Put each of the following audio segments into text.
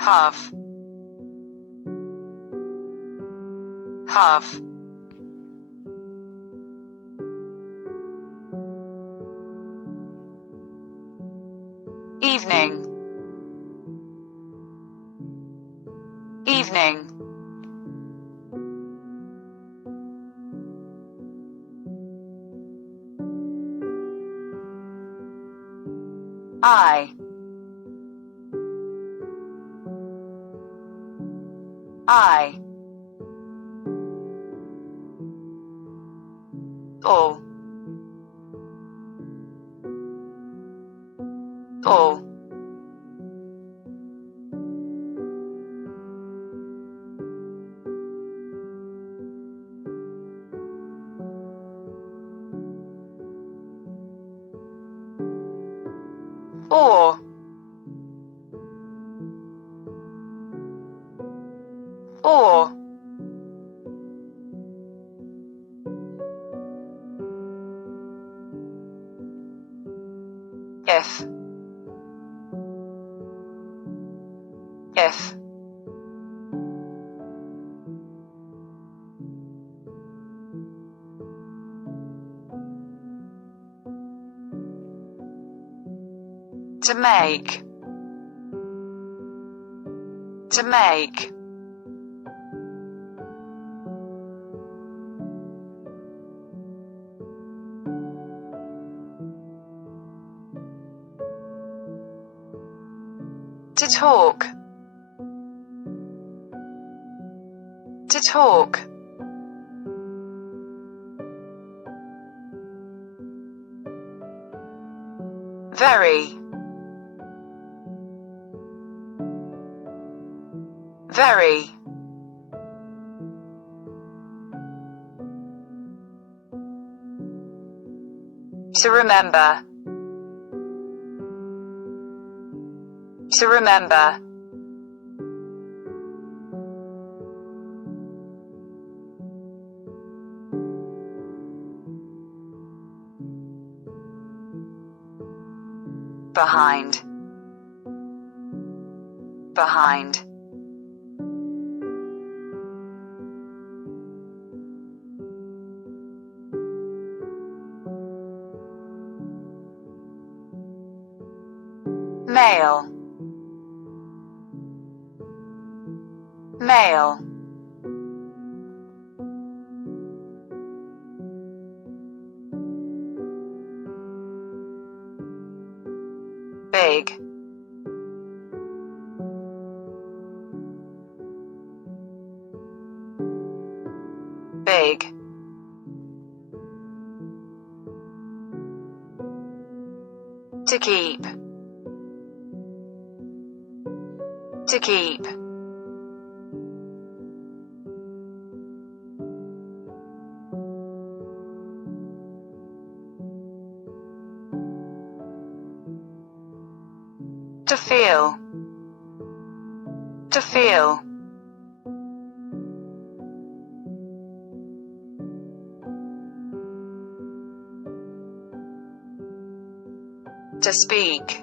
half, half, evening, evening, I, all, all, or, if, if, to make, to make, to talk, to talk, very, very, to remember, to remember, behind, behind, male, male, big, big, to keep, to keep, to feel, to feel, to speak,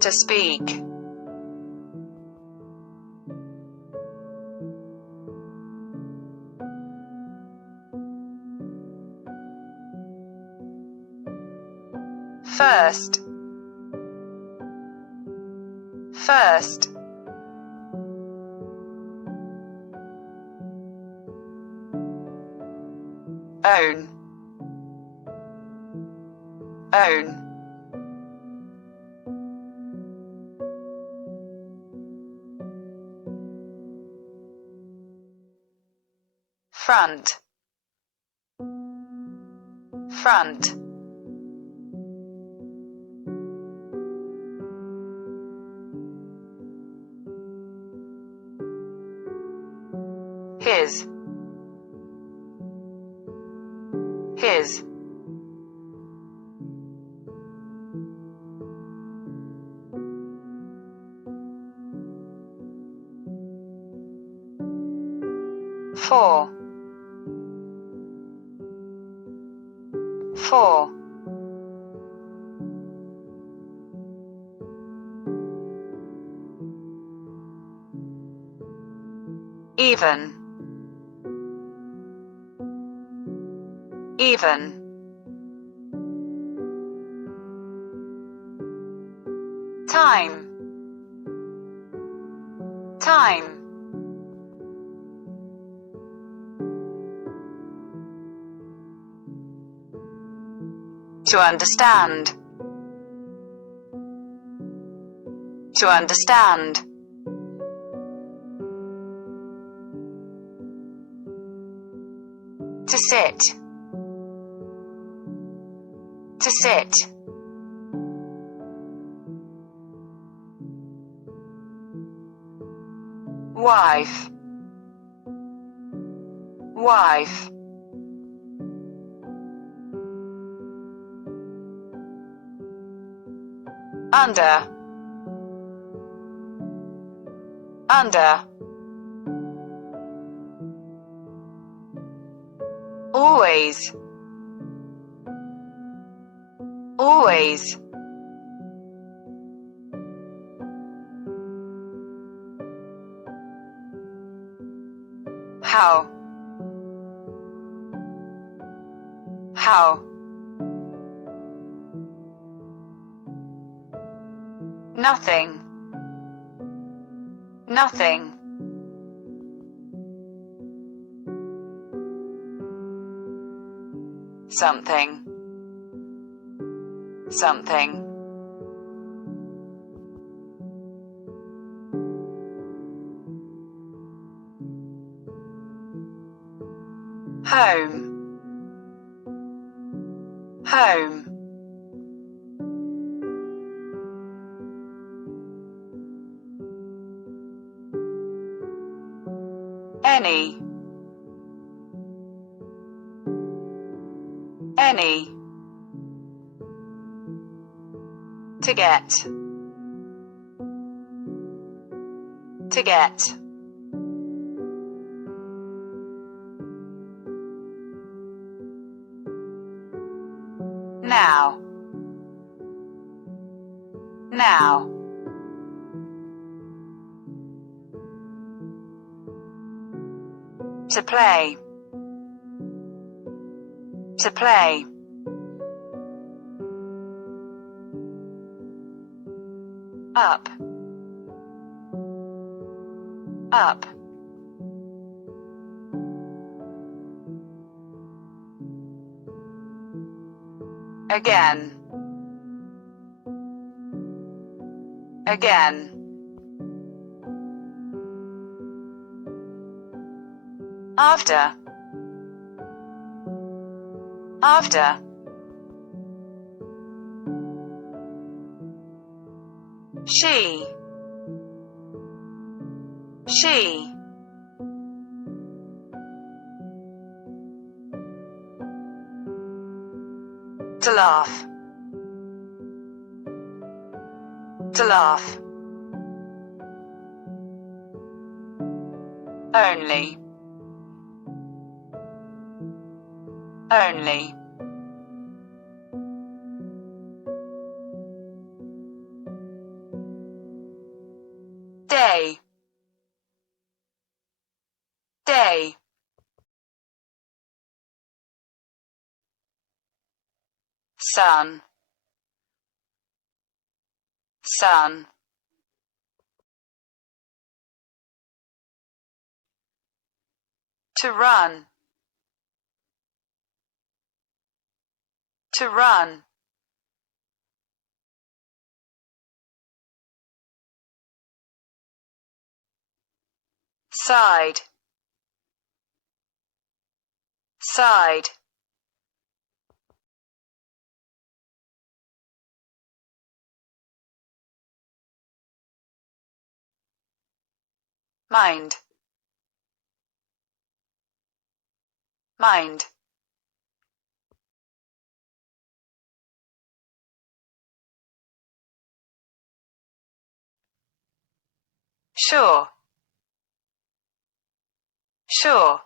to speak, first, first, own, own, front, front, his, his, for, for, even, even, time, time, to understand, to understand, to sit, to sit, wife, wife, under, under, always, always, how, how, nothing, nothing, something, something, home, home, any, any, to get, to get, now, now, to play, to play, up, up, again, again, after, after, she, to laugh, to laugh, only, only, day, day, sun, sun, to run, to run, side, side, mind, mind, sure, sure,